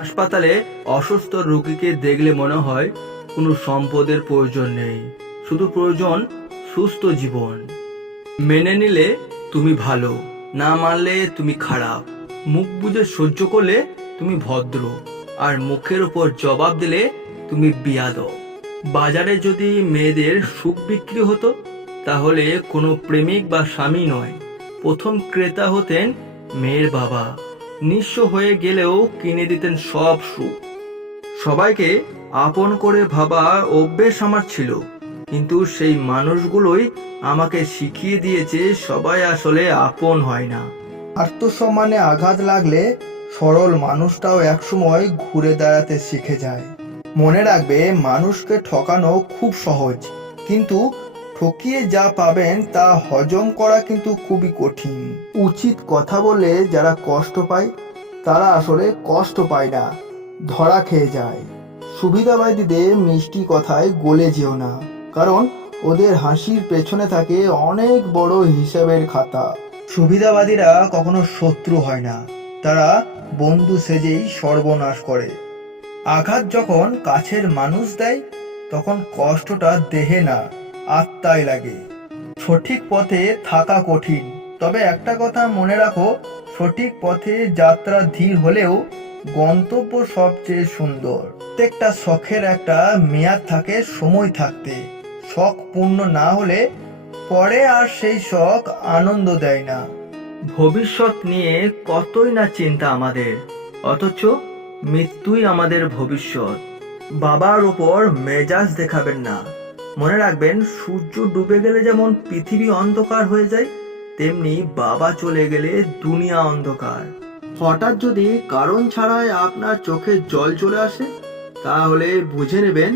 হাসপাতালে অসুস্থ রোগীকে দেখলে মনে হয় কোনো সম্পদের প্রয়োজন নেই, শুধু প্রয়োজন সুস্থ জীবন। মেনে নিলে তুমি ভালো, না মানলে তুমি খারাপ। মুখ বুজে সহ্য করলে তুমি ভদ্র, আর মুখের উপর জবাব দিলে তুমি বিয়াদব। বাজারে যদি মেয়েদের সুখ বিক্রি হতো, তাহলে কোনো প্রেমিক বা স্বামী নয়, প্রথম ক্রেতা হতেন মেয়ের বাবা। নিঃস্ব হয়ে গেলেও কিনে দিতেন সব সুখ। সবাইকে আপন করে ভাবা অভ্যেস আমার ছিল, কিন্তু সেই মানুষগুলোই আমাকে শিখিয়ে দিয়েছে সবাই আসলে আপন হয় না। আত্মসম্মানে আঘাত লাগলে সরল মানুষটাও একসময় ঘুরে দাঁড়াতে শিখে যায়। মনে রাখবে, মানুষকে ঠকানো খুব সহজ, কিন্তু ঠকিয়ে যা পাবেন তা হজম করা কিন্তু খুবই কঠিন। উচিত কথা বললে যারা কষ্ট পায়, তারা আসলে কষ্ট পায় না, ধরা খেয়ে যায়। সুবিধাবাদীদের মিষ্টি কথায় গলে যেও না, কারণ ওদের হাসির পেছনে থাকে অনেক বড় হিসাবের খাতা। সুবিধাবাদীরা কখনো শত্রু হয় না, তারা বন্ধু সেজেই সর্বনাশ করে। আঘাত যখন কাছের মানুষ দেয়, তখন কষ্টটা দেহে না, আত্মায় লাগে। সঠিক পথে থাকা কঠিন, তবে একটা কথা মনে রাখো, সঠিক পথে যাত্রা ধীর হলেও গন্তব্য সবচেয়ে সুন্দর। প্রত্যেকটা শখের একটা মেয়াদ থাকে, সময় থাকতে শখ পূর্ণ না হলে পরে আর সেই শখ আনন্দ দেয় না। ভবিষ্যৎ নিয়ে কতই না চিন্তা আমাদের, অথচ মৃত্যুই আমাদের ভবিষ্যৎ। বাবার ওপর মেজাজ দেখাবেন না। মনে রাখবেন, সূর্য ডুবে গেলে যেমন পৃথিবী অন্ধকার হয়ে যায়, তেমনি বাবা চলে গেলে দুনিয়া অন্ধকার। হঠাৎ যদি কারণ ছাড়াই আপনার চোখে জল চলে আসে, তাহলে বুঝে নেবেন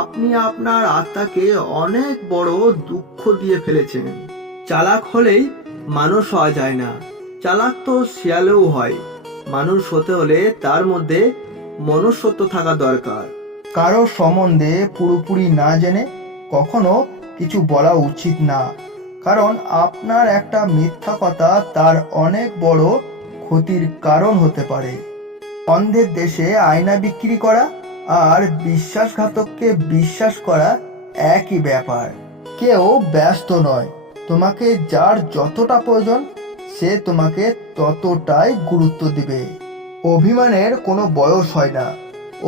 আপনি আপনার আত্মাকে অনেক বড় দুঃখ দিয়ে ফেলেছেন। চালাক হলেই মানুষ হওয়া যায় না, চালাক তো শিয়ালেও হয়। মানুষ হতে হলে তার মধ্যে মনুষ্যত্ব থাকা দরকার। কারো সম্বন্ধে পুরোপুরি না জেনে কখনো কিছু বলা উচিত না, কারণ আপনার একটা মিথ্যা কথা তার অনেক বড় ক্ষতির কারণ হতে পারে। অন্ধের দেশে আয়না বিক্রি করা আর বিশ্বাসঘাতককে বিশ্বাস করা একই ব্যাপার। কেউ ব্যস্ত নয়, তোমাকে যার যতটা প্রয়োজন সে তোমাকে ততটাই গুরুত্ব দিবে। অভিমানের কোনো বয়স হয় না,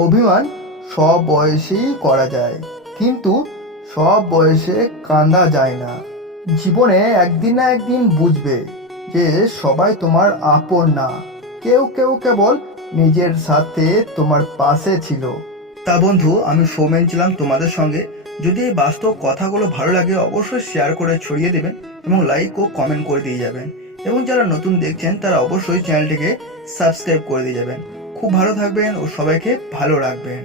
অভিমান সব বয়সেই করা যায়, কিন্তু সব বয়সে কাঁদা যায় না। জীবনে একদিন না একদিন বুঝবে যে সবাই তোমার আপন না, কেউ কেউ কেবল নিজের সাথে তোমার পাশে ছিল। তা বন্ধু, আমি সৌমেন ছিলাম তোমাদের সঙ্গে। যদি এই বাস্তব কথাগুলো ভালো লাগে, অবশ্যই শেয়ার করে ছড়িয়ে দেবেন এবং লাইক ও কমেন্ট করে দিয়ে যাবেন। এবং যারা নতুন দেখছেন তারা অবশ্যই চ্যানেলটিকে সাবস্ক্রাইব করে দিয়ে যাবেন। খুব ভালো থাকবেন ও সবাইকে ভালো রাখবেন।